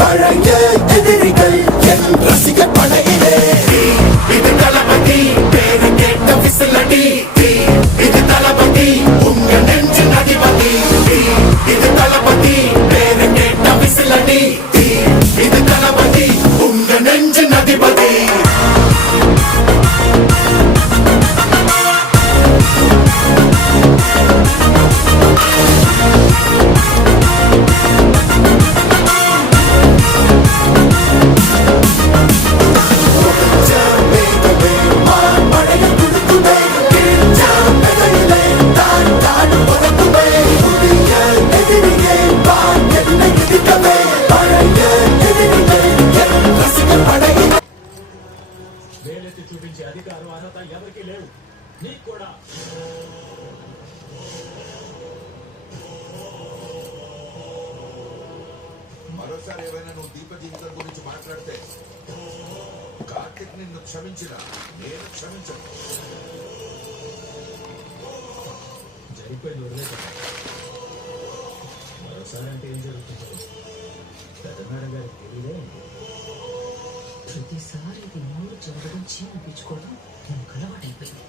பழைய எதிரிகள் என் ரசிக படையிலே இது தளபதி பேரு கேட்ட விசிலடி இது தளபதி உங்க நெஞ்சு அதிபதி இது தளபதி பேரு கேட்ட விசிலடி இது தளபதி உங்க நெஞ்சு அதிபதி వేలెత్తి చూపించే అధికారం అర్హత ఎవరికీ లేవు, నీకు కూడా. మరోసారి ఏమైనా నువ్వు దీప జీవితం గురించి మాట్లాడితే కార్తిక్ నిన్ను క్షమించిన నేను క్షమించను. జరిగిపోయింది వదిలేసాను. మరోసారి అంటే ఏం జరుగుతుందో పెద్ద మేడం గారికి తెలియదే. ప్రతిసారి ఇది మూడు జరగడం అనిపించుకోవడం నాకు అలవాటైపోయింది.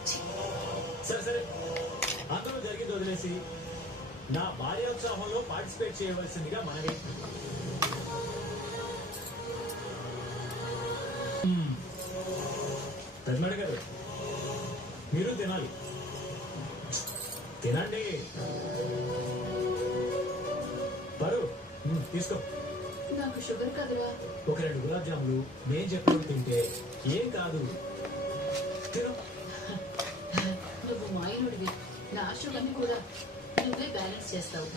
సరే సరే, అందరూ జరిగింది వదిలేసి నా భార్యోత్సవంలో పార్టిసిపేట్ చేయవలసిందిగా మనవి. పెద్దమేడ గారు, మీరు తినాలి. తినండి. బరు తీసుకో. నాకు షుగర్ కదరా. ఒక 2 గులాబ్ జాములు నేను చెప్పినట్టు తింటే ఏం కాదు. తిను. నువ్వు మాయనుడివి. నా షుగర్ని కూడా నువ్వే బ్యాలెన్స్ చేస్తావు.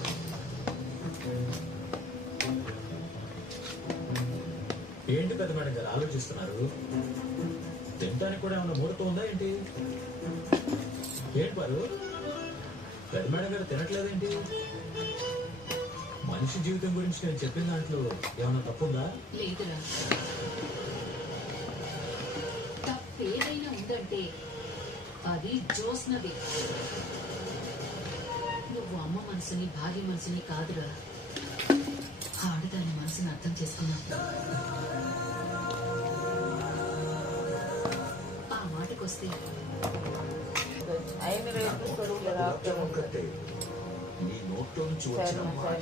ఏంటి పెద్ద మేడం గారు ఆలోచిస్తున్నారు? తినడానికి కూడా ఏమన్నా ముహూర్తం ఉందా ఏంటి? ఏంటి వారు పెద్ద మేడం గారు తినట్లేదేంటి? మనిషి జీవితం గురించి నేను చెప్పిన దాంట్లో ఏమన్నా తప్పుందా? లేదురా, తప్పేదైనా ఉందంటే అది జోస్నది. నువ్వు అమ్మ మనసుని భార్య మనసుని కాదురా, ఆడదాని మనసుని అర్థం చేసుకున్నావు. ఆ మాటకొస్తే నీ నోట్లో నుంచి వచ్చిన మాట